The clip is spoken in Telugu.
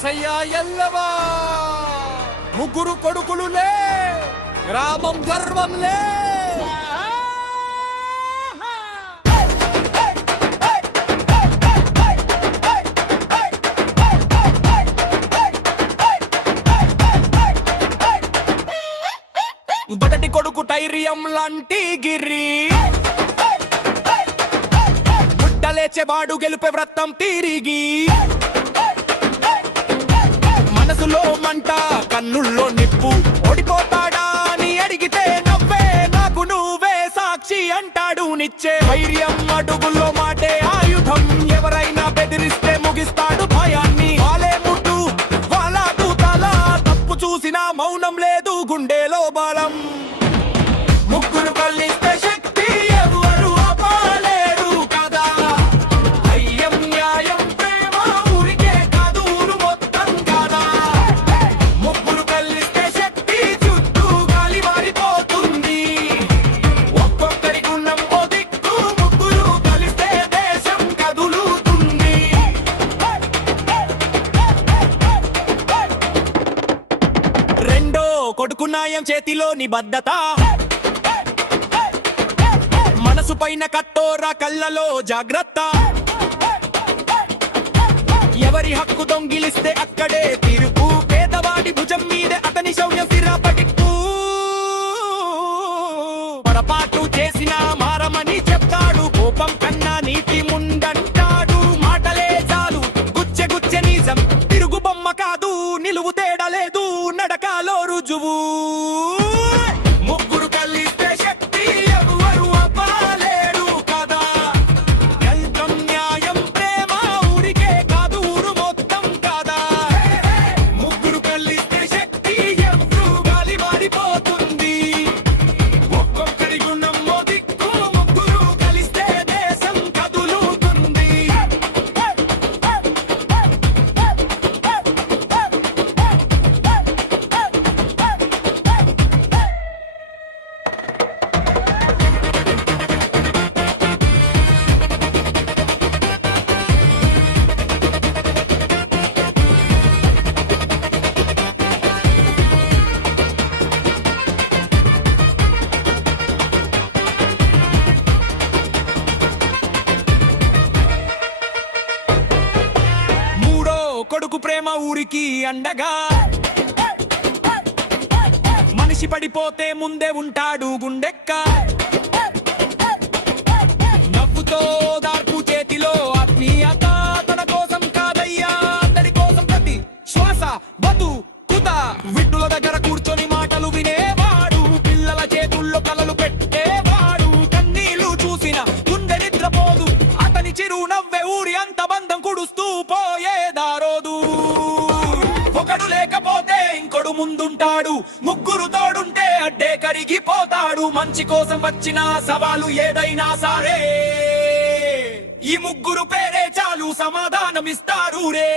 ఎరసయ్య ఎల్లవా ముగ్గురు కొడుకులులే. గ్రామం గర్వంలే. బటటి కొడుకు టైరియం లాంటి గిరి. గుడ్డలేచేవాడు గెలుపే వ్రతం తిరిగి. మనసులో మంట కన్నుల్లో నిప్పు. ఓడిపోతాడా అని అడిగితే నవ్వే నాకు నువ్వే సాక్షి అంటాడు నిచ్చే. ధైర్యం అడుగుల్లో మాట కొడుకున్నాయం చేతిలో నిబద్ధత. మనసు పైన కట్టోరా కళ్ళలో జాగ్రత్త. ఎవరి హక్కు దొంగిలిస్తే అక్కడే తీర్పు పేదవాడి భుజం మీద అతని శౌర్యం సిరాపటి పొరపాటు చేసిన మారమని చెప్తాడు. కోపం కన్నా నీతి ముందంటాడు. మాటలే చాలు గుచ్చె గుచ్చె నిజం. తిరుగు బొమ్మ కాదు నిలువు తేడలేదు నడక যুবক కొడుకు ప్రేమ ఊరికి అండగా. మనిషి పడిపోతే ముందే ఉంటాడు గుండెక్క. నవ్వుతో దార్పు చేతిలో ముందుంటాడు. ముగ్గురు తోడుంటే అడ్డే కరిగిపోతాడు. మంచి కోసం వచ్చిన సవాలు ఏదైనా సరే. ఈ ముగ్గురు పేరే చాలు సమాధానమిస్తారు రే.